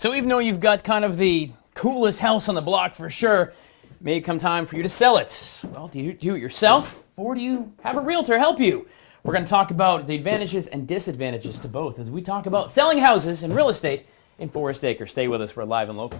So even though you've got kind of the coolest house on the block for sure, it may come time for you to sell it. Well, do you do it yourself, or do you have a realtor help you? We're going to talk about the advantages and disadvantages to both as we talk about selling houses and real estate in Forest Acres. Stay with us. We're live and local.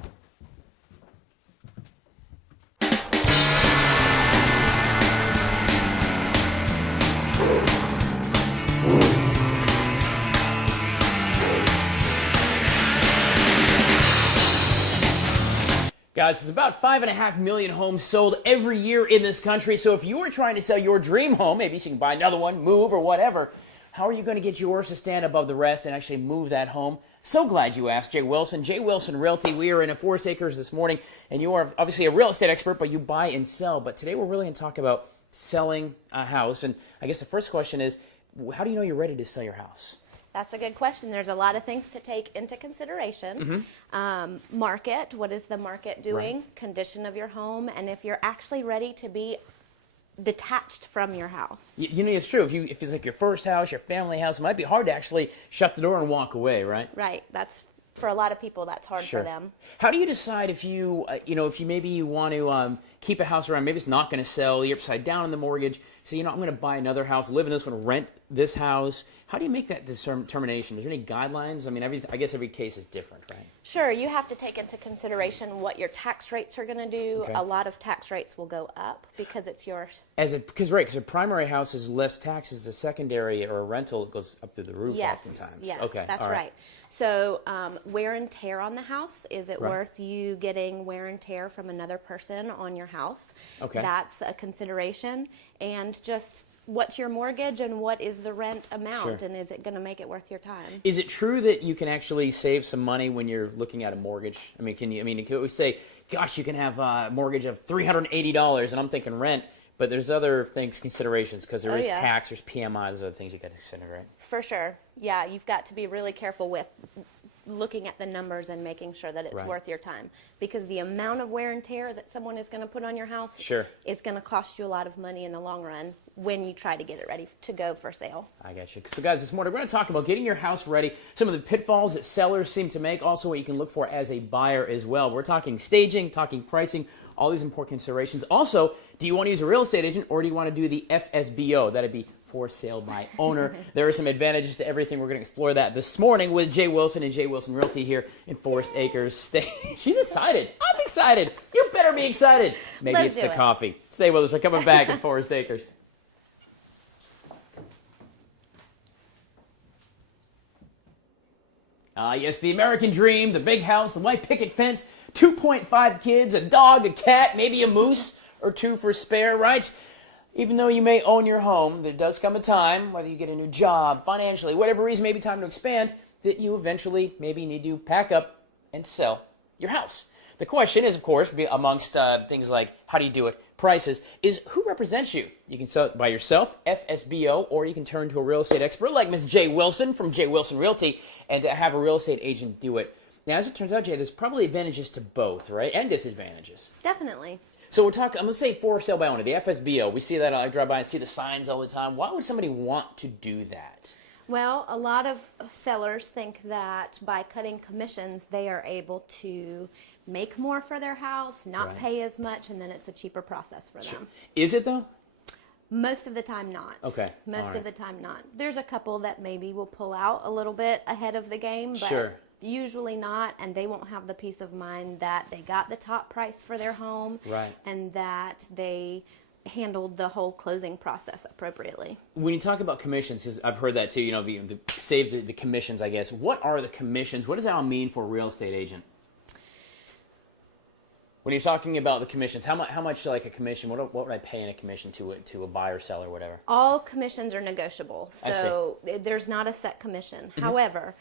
Guys, there's about 5.5 million homes sold every year in this country. So if you are trying to sell your dream home, maybe you can buy another one, move, or whatever, how are you going to get yours to stand above the rest and actually move that home? So glad you asked, Jay Wilson. Jay Wilson Realty. We are in a Forest Acres this morning, and you are obviously a real estate expert, but you buy and sell. But today we're really going to talk about selling a house. And I guess the first question is, how do you know you're ready to sell your house? That's a good question. There's a lot of things to take into consideration. Market, what is the market doing? Right. Condition of your home, and if you're actually ready to be detached from your house. You know, it's true. If it's like your first house, your family house, it might be hard to actually shut the door and walk away, right? Right. That's for a lot of people. That's hard for them. How do you decide if you maybe you want to keep a house around? Maybe it's not going to sell. You're upside down on the mortgage. So I'm going to buy another house, live in this one, rent this house. How do you make that determination? Is there any guidelines? I mean, I guess every case is different, right? Sure. You have to take into consideration what your tax rates are going to do. Okay. A lot of tax rates will go up because it's yours. Because a primary house is less taxes. A secondary or a rental, it goes up through the roof oftentimes. Yes, okay, that's right. So wear and tear on the house, is it worth you getting wear and tear from another person on your house? Okay. That's a consideration. And just what's your mortgage and what is the rent amount, and is it going to make it worth your time? Is it true that you can actually save some money when you're looking at a mortgage? I mean, you can always say, gosh, you can have a mortgage of $380, and I'm thinking rent. But there's other considerations, because there is tax, there's PMI, there's other things you got to consider, right? For sure. Yeah, you've got to be really careful with looking at the numbers and making sure that it's worth your time. Because the amount of wear and tear that someone is going to put on your house is going to cost you a lot of money in the long run when you try to get it ready to go for sale. I got you. So guys, this morning we're going to talk about getting your house ready, some of the pitfalls that sellers seem to make, also what you can look for as a buyer as well. We're talking staging, talking pricing, all these important considerations. Also, do you want to use a real estate agent, or do you want to do the FSBO? That'd be for sale by owner. There are some advantages to everything. We're going to explore that this morning with Jay Wilson and Jay Wilson Realty here in Forest Acres. She's excited. I'm excited. You better be excited. Maybe Let's it's the coffee. Stay with us. We're coming back in Forest Acres. Yes, the American dream, the big house, the white picket fence, 2.5 kids, a dog, a cat, maybe a moose or two for spare, right? Even though you may own your home, there does come a time, whether you get a new job, financially, whatever reason, maybe time to expand, that you eventually maybe need to pack up and sell your house. The question is, of course, amongst things like how do you do it, prices, is who represents you? You can sell it by yourself, FSBO, or you can turn to a real estate expert like Ms. Jay Wilson from Jay Wilson Realty and have a real estate agent do it. Now, as it turns out, Jay, there's probably advantages to both, right, and disadvantages. Definitely. So we're talking, I'm going to say for sale by owner, the FSBO. We see that, I drive by and see the signs all the time. Why would somebody want to do that? Well, a lot of sellers think that by cutting commissions, they are able to make more for their house, not pay as much, and then it's a cheaper process for them. Is it, though? Most of the time not. Okay. Most of the time not. There's a couple that maybe will pull out a little bit ahead of the game, but usually not, and they won't have the peace of mind that they got the top price for their home and that they handled the whole closing process appropriately. When you talk about commissions, 'cause I've heard that too, save the commissions, I guess. What are the commissions? What does that all mean for a real estate agent? When you're talking about the commissions, how much like a commission, what would I pay in a commission to a buyer, seller, whatever? All commissions are negotiable, so there's not a set commission. However,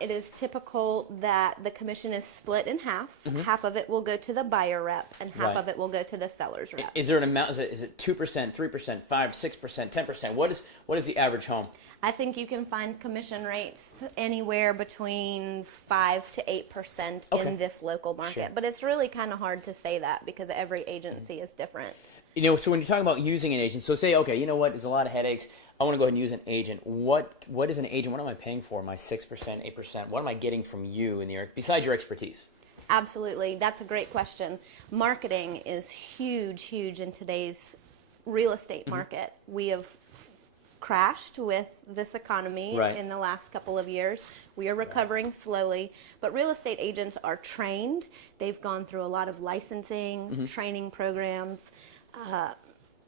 it is typical that the commission is split in half. Half of it will go to the buyer rep, and half of it will go to the seller's rep. Is there an amount? Is it 2%, 3%, 5%, 6%, 10%? What is the average home? I think you can find commission rates anywhere between 5 to 8% in this local market. But it's really kind of hard to say that because every agency is different. So when you're talking about using an agent, so say, okay, you know what, there's a lot of headaches. I want to go ahead and use an agent. What is an agent? What am I paying for? My 6%, 8%? What am I getting from you besides your expertise? Absolutely. That's a great question. Marketing is huge in today's real estate market. We have crashed with this economy in the last couple of years. We are recovering slowly, but real estate agents are trained. They've gone through a lot of licensing, training programs,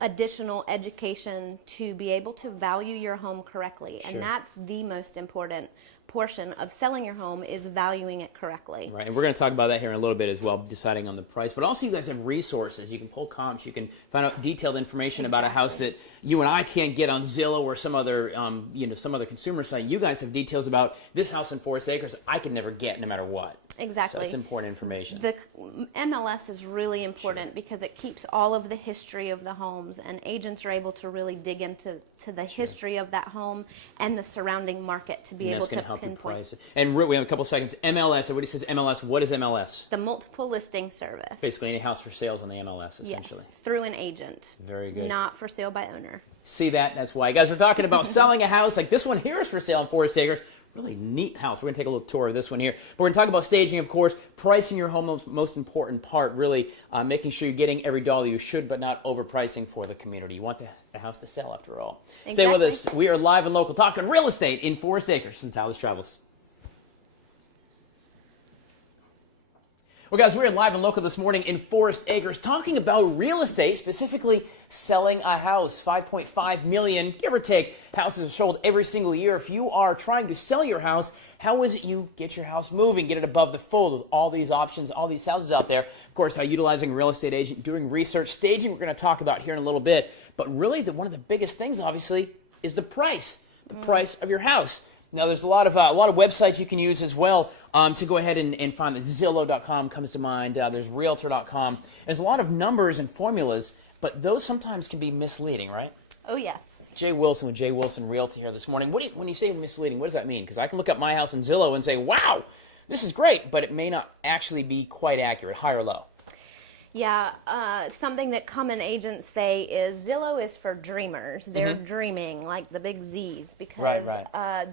additional education to be able to value your home correctly. Sure. And that's the most important portion of selling your home, is valuing it correctly. Right, and we're going to talk about that here in a little bit as well, deciding on the price. But also you guys have resources. You can pull comps. You can find out detailed information about a house that you and I can't get on Zillow or some other, some other consumer site. You guys have details about this house in Forest Acres I could never get no matter what. Exactly. So it's important information. The MLS is really important because it keeps all of the history of the homes, and agents are able to really dig into the history of that home and the surrounding market to be able to pinpoint. Price. And we have a couple seconds. MLS, everybody says MLS. What is MLS? The multiple listing service. Basically any house for sales on the MLS, essentially. Yes, through an agent. Very good. Not for sale by owner. See that? That's why. Guys, we're talking about selling a house. Like this one here is for sale in Forest Acres. Really neat house. We're going to take a little tour of this one here. But we're going to talk about staging, of course, pricing your home, most important part, really making sure you're getting every dollar you should, but not overpricing for the community. You want the house to sell, after all. Exactly. Stay with us. We are live and local talking real estate in Forest Acres. Untitled Travels. Well, guys, we're live and local this morning in Forest Acres talking about real estate, specifically selling a house. 5.5 million, give or take, houses are sold every single year. If you are trying to sell your house, how is it you get your house moving, get it above the fold with all these options, all these houses out there? Of course, utilizing a real estate agent, doing research, staging, we're going to talk about here in a little bit. But really, one of the biggest things, obviously, is the price of your house. Now, there's a lot of websites you can use as well to go ahead and find. Zillow.com comes to mind. There's Realtor.com. There's a lot of numbers and formulas, but those sometimes can be misleading, right? Oh, yes. Jay Wilson with Jay Wilson Realty here this morning. When you say misleading, what does that mean? Because I can look up my house in Zillow and say, wow, this is great, but it may not actually be quite accurate, high or low. Yeah, something that common agents say is Zillow is for dreamers. They're dreaming, like the big Z's, because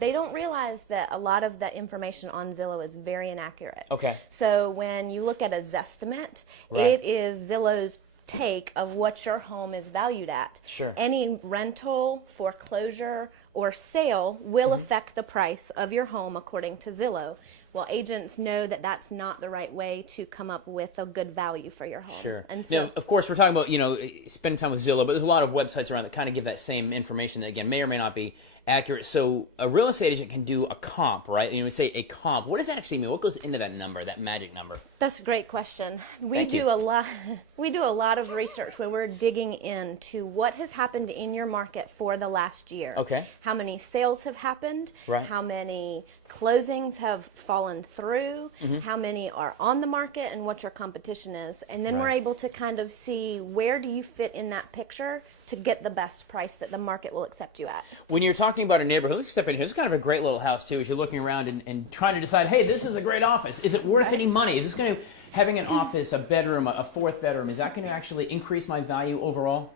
they don't realize that a lot of the information on Zillow is very inaccurate. Okay. So when you look at a Zestimate, it is Zillow's take of what your home is valued at. Sure. Any rental, foreclosure, or sale will affect the price of your home according to Zillow. Well, agents know that that's not the right way to come up with a good value for your home. Sure. And so, now, of course, we're talking about, spending time with Zillow, but there's a lot of websites around that kind of give that same information that, again, may or may not be accurate. So a real estate agent can do a comp, right? We say a comp. What does that actually mean? What goes into that number, that magic number? That's a great question. We do a lot of research when we're digging into what has happened in your market for the last year. Okay. How many sales have happened? Right. How many closings have fallen through? How many are on the market, and what your competition is? And then we're able to kind of see where do you fit in that picture to get the best price that the market will accept you at. When you're talking about a neighborhood, let's step in here. It's kind of a great little house, too, as you're looking around and trying to decide, hey, this is a great office. Is it worth any money? Is this going to, having an office, a bedroom, a fourth bedroom, is that going to actually increase my value overall?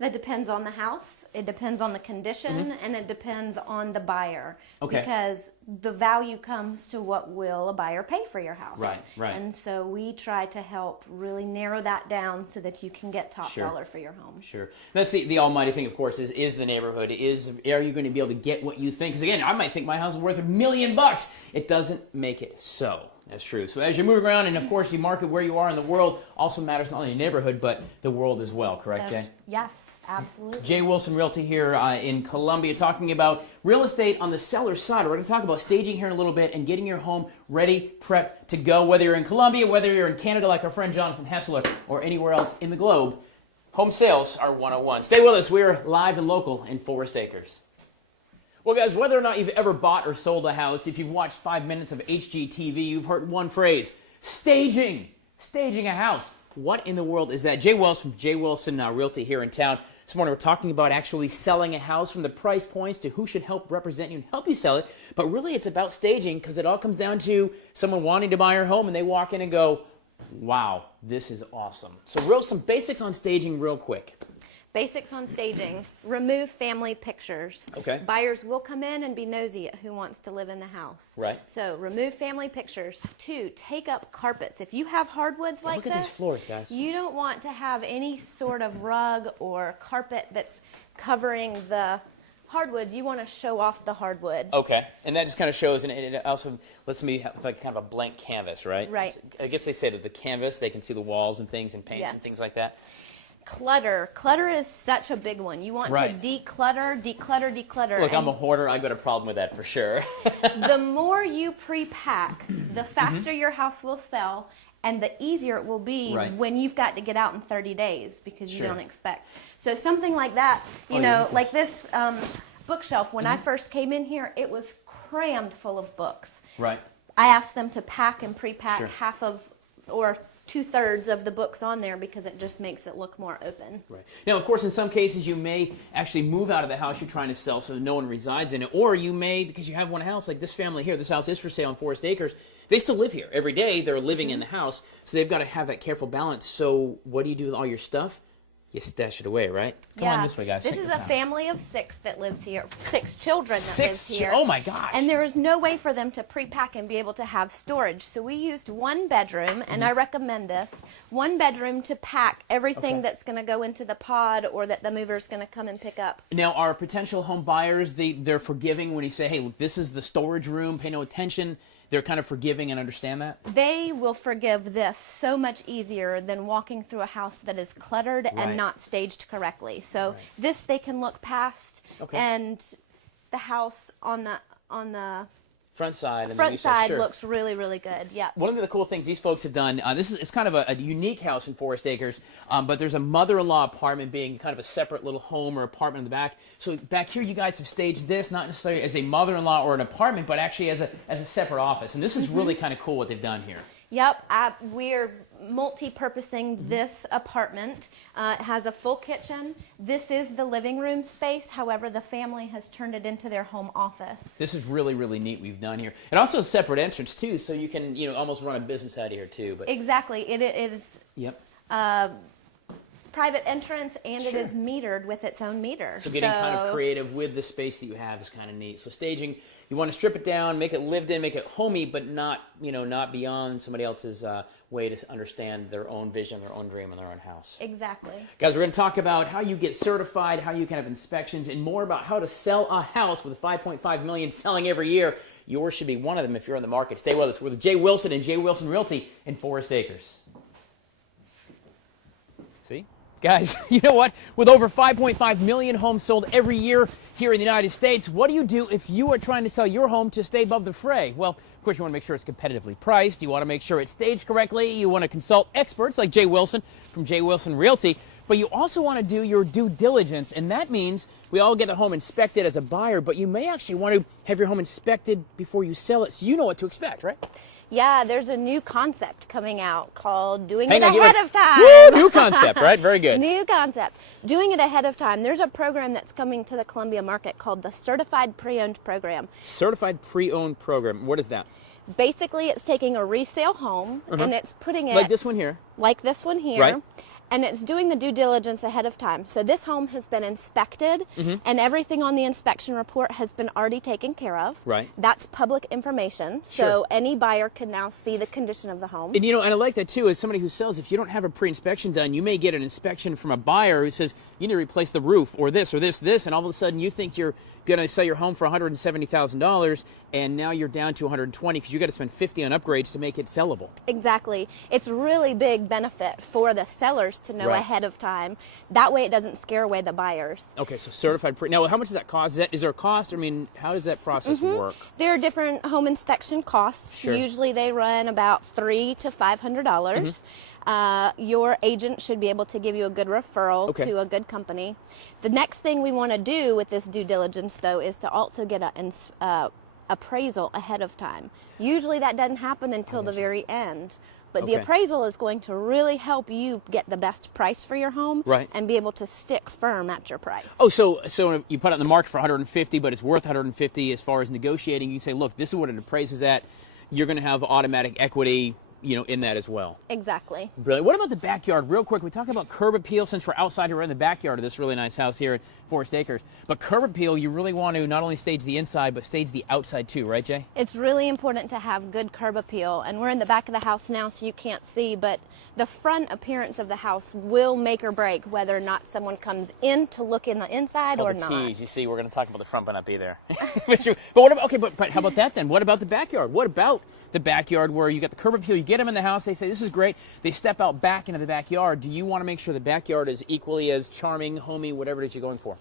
That depends on the house, it depends on the condition, and it depends on the buyer. Okay. Because the value comes to what will a buyer pay for your house. Right, right. And so we try to help really narrow that down so that you can get top dollar for your home. Sure. That's the almighty thing, of course, is the neighborhood. Are you going to be able to get what you think? Because again, I might think my house is worth $1 million. It doesn't make it so. That's true. So as you move around, and of course you market where you are in the world, also matters not only your neighborhood, but the world as well, correct, Jay? Yes, absolutely. Jay Wilson Realty here in Columbia, talking about real estate on the seller's side. We're going to talk about staging here in a little bit and getting your home ready, prepped to go, whether you're in Columbia, whether you're in Canada like our friend Jonathan Hessler, or anywhere else in the globe. Home sales are 101. Stay with us. We're live and local in Forest Acres. Well, guys, whether or not you've ever bought or sold a house, if you've watched 5 minutes of HGTV, you've heard one phrase, staging. Staging a house. What in the world is that? Jay Wilson from Jay Wilson Realty here in town. This morning we're talking about actually selling a house, from the price points to who should help represent you and help you sell it. But really it's about staging, because it all comes down to someone wanting to buy your home and they walk in and go, wow, this is awesome. So some basics on staging real quick. Basics on staging. Remove family pictures. Okay. Buyers will come in and be nosy at who wants to live in the house. Right. So remove family pictures. 2, take up carpets. If you have hardwoods like look at this, these floors, guys. You don't want to have any sort of rug or carpet that's covering the hardwoods. You want to show off the hardwood. Okay, and that just kind of shows, and it also lets me have like kind of a blank canvas, right? Right. I guess they say that the canvas, they can see the walls and things and paints Yes. and things like that. Clutter. Clutter is such a big one. You want Right. to declutter, declutter, declutter. Look, and I'm a hoarder. I've got a problem with that for sure. the more you pre-pack, the faster your house will sell, and the easier it will be Right. when you've got to get out in 30 days because you Sure. don't expect. So something like that, you know, like this bookshelf. When I first came in here, it was crammed full of books. Right. I asked them to pack and pre-pack Sure. half of, or 2/3 of the books on there because it just makes it look more open. Right. Now, of course, in some cases, you may actually move out of the house you're trying to sell so no one resides in it, or you may, because you have one house, like this family here, this house is for sale in Forest Acres, they still live here. Every day, they're living in the house, so they've got to have that careful balance. So what do you do with all your stuff? You stash it away, right? Come on this way, guys. This Check is a out. family of 6 that lives here. 6 children that lives here. Oh, my gosh. And there is no way for them to pre-pack and be able to have storage. So we used 1 bedroom, and I recommend this, 1 bedroom to pack everything that's going to go into the pod or that the mover is going to come and pick up. Now, our potential home buyers, they're forgiving when you say, hey, look, this is the storage room, pay no attention. They're kind of forgiving and understand that? They will forgive this so much easier than walking through a house that is cluttered Right. and not staged correctly. So this they can look past, and the house on the Front side. And front side sure. looks really, really good. Yeah. One of the cool things these folks have done, it's kind of a unique house in Forest Acres, but there's a mother-in-law apartment being kind of a separate little home or apartment in the back. So back here, you guys have staged this not necessarily as a mother-in-law or an apartment, but actually as a separate office. And this is really kind of cool what they've done here. Yep, we're multi-purposing this apartment. It has a full kitchen. This is the living room space. However, the family has turned it into their home office. This is really, really neat we've done here. And also a separate entrance, too, so you can, almost run a business out of here, too. But Exactly. It is Yep. private entrance, and it is metered with its own meter. So getting kind of creative with the space that you have is kind of neat. So staging, you want to strip it down, make it lived in, make it homey, but not beyond somebody else's way to understand their own vision, their own dream, and their own house. Exactly. Guys, we're going to talk about how you get certified, how you can have inspections, and more about how to sell a house with 5.5 million selling every year. Yours should be one of them if you're in the market. Stay with us. We're with Jay Wilson and Jay Wilson Realty in Forest Acres. See? Guys, you know what? With over 5.5 million homes sold every year here in the United States, what do you do if you are trying to sell your home to stay above the fray? Well, of course, you want to make sure it's competitively priced. You want to make sure it's staged correctly. You want to consult experts like Jay Wilson from Jay Wilson Realty. But you also want to do your due diligence, and that means we all get a home inspected as a buyer, but you may actually want to have your home inspected before you sell it so you know what to expect, right? Yeah, there's a new concept coming out called doing Hang it on, ahead of time. Woo, new concept, right? Very good. New concept. Doing it ahead of time. There's a program that's coming to the Columbia market called the Certified Pre-Owned Program. Certified Pre-Owned Program. What is that? Basically, it's taking a resale home and it's putting it Like this one here. like this one here. Right. And it's doing the due diligence ahead of time. So this home has been inspected, and everything on the inspection report has been already taken care of. Right. That's public information, so Sure. any buyer can now see the condition of the home. And and I like that too, as somebody who sells, if you don't have a pre-inspection done, you may get an inspection from a buyer who says, you need to replace the roof or this, and all of a sudden you think you're going to sell your home for $170,000, and now you're down to $120,000 because you got to spend $50,000 on upgrades to make it sellable. Exactly. It's really big benefit for the sellers to know Right. ahead of time. That way it doesn't scare away the buyers. Okay, so certified pre. Now, how much does that cost? Is there a cost? I mean, how does that process work? There are different home inspection costs. Sure. Usually they run about $300 to $500. Your agent should be able to give you a good referral Okay. to a good company. The next thing we want to do with this due diligence, though, is to also get an appraisal ahead of time. Usually that doesn't happen until the very end. But the Okay. appraisal is going to really help you get the best price for your home Right. and be able to stick firm at your price. Oh, so you put it on the market for $150,000, but it's worth $150,000 as far as negotiating. You say, look, this is what it appraises at. You're going to have automatic equity in that as well. Exactly. Brilliant. What about the backyard? Real quick, we talk about curb appeal since we're outside here. We're in the backyard of this really nice house here at Forest Acres. But curb appeal, you really want to not only stage the inside, but stage the outside too, right, Jay? It's really important to have good curb appeal. And we're in the back of the house now, so you can't see, but the front appearance of the house will make or break whether or not someone comes in to look in the inside or not. You see, we're going to talk about the front, but not be there. It's true. But what about, okay, but how about that then? What about the backyard? What about the backyard where you get the curb appeal, you get them in the house, they say, this is great, they step out back into the backyard. Do you want to make sure the backyard is equally as charming, homey, whatever it is you're going for?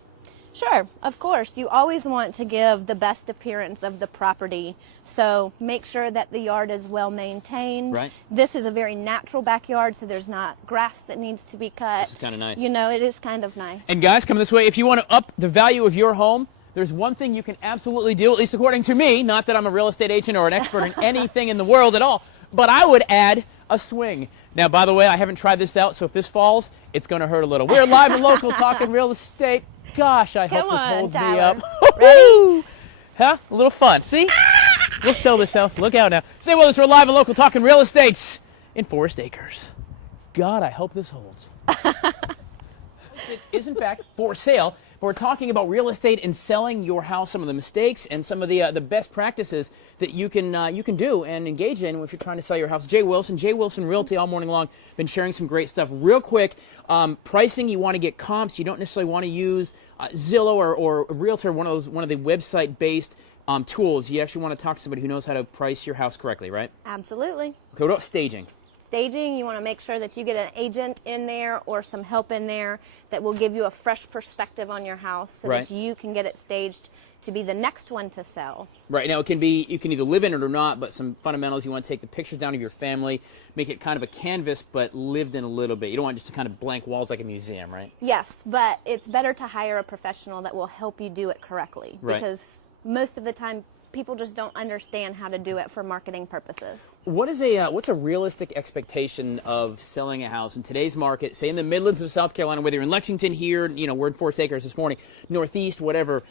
Sure, of course. You always want to give the best appearance of the property. So make sure that the yard is well maintained. Right. This is a very natural backyard, so there's not grass that needs to be cut. This is kind of nice. It is kind of nice. And guys, come this way. If you want to up the value of your home, there's one thing you can absolutely do, at least according to me, not that I'm a real estate agent or an expert in anything in the world at all, but I would add a swing. Now, by the way, I haven't tried this out, so if this falls, it's going to hurt a little. We're live and local talking real estate. Gosh, I hope this holds me up. Ready? Huh? A little fun. See? We'll sell this house. Look out now. Say well, we're live and local talking real estate in Forest Acres. God, I hope this holds. It is, in fact, for sale. We're talking about real estate and selling your house, some of the mistakes and some of the best practices that you can do and engage in if you're trying to sell your house. Jay Wilson Realty all morning long, been sharing some great stuff. Real quick, pricing, you want to get comps. You don't necessarily want to use Zillow or Realtor, one of the website-based tools. You actually want to talk to somebody who knows how to price your house correctly, right? Absolutely. Okay, what about staging? Staging, you want to make sure that you get an agent in there or some help in there that will give you a fresh perspective on your house so that you can get it staged to be the next one to sell. Right. Now, it can be, you can either live in it or not, but some fundamentals, you want to take the pictures down of your family, make it kind of a canvas, but lived in a little bit. You don't want just kind of blank walls like a museum, right? Yes, but it's better to hire a professional that will help you do it correctly. Right. Because most of the time, people just don't understand how to do it for marketing purposes. What's a realistic expectation of selling a house in today's market, say in the Midlands of South Carolina, whether you're in Lexington here, we're in Forest Acres this morning, Northeast, whatever.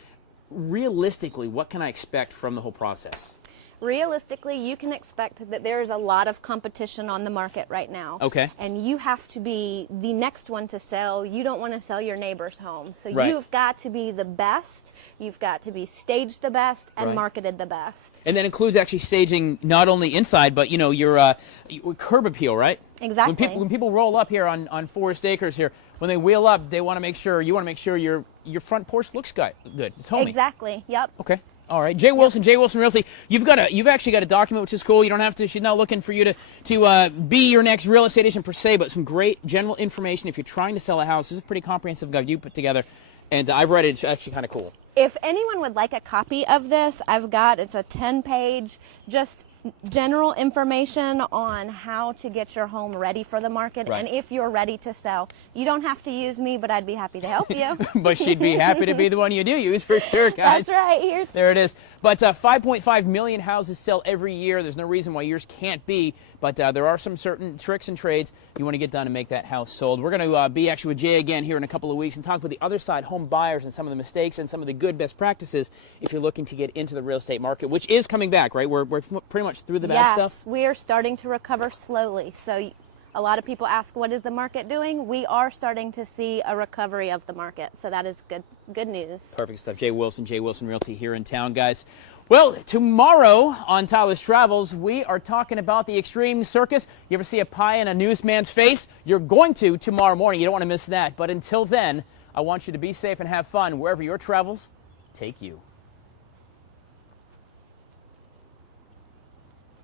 Realistically, what can I expect from the whole process? Realistically, you can expect that there's a lot of competition on the market right now. Okay. And you have to be the next one to sell. You don't want to sell your neighbor's home. So Right. you've got to be the best. You've got to be staged the best and marketed the best. And that includes actually staging not only inside, but your curb appeal, right? Exactly. When people roll up here on Forest Acres here, when they wheel up, you want to make sure your front porch looks good. It's homey. Exactly. Yep. Okay. All right, Jay Wilson Realty. You've actually got a document, which is cool. You don't have to. She's not looking for you to be your next real estate agent per se, but some great general information if you're trying to sell a house. This is a pretty comprehensive guide you put together, and I've read it. It's actually kind of cool. If anyone would like a copy of this, it's a 10-page, just general information on how to get your home ready for the market. Right. And if you're ready to sell, you don't have to use me, but I'd be happy to help you. But she'd be happy to be the one you do use for sure, guys. That's right. There it is. But 5.5 million houses sell every year. There's no reason why yours can't be. But there are some certain tricks and trades you want to get done to make that house sold. We're going to be actually with Jay again here in a couple of weeks and talk about the other side, home buyers, and some of the mistakes and some of the good best practices if you're looking to get into the real estate market, which is coming back, right? We're pretty much through the bad stuff. Yes, we are starting to recover slowly. So a lot of people ask, what is the market doing? We are starting to see a recovery of the market. So that is good news. Perfect stuff. Jay Wilson Realty here in town, guys. Well, tomorrow on Tyler's Travels, we are talking about the extreme circus. You ever see a pie in a newsman's face? You're going to tomorrow morning. You don't want to miss that. But until then, I want you to be safe and have fun wherever your travels take you.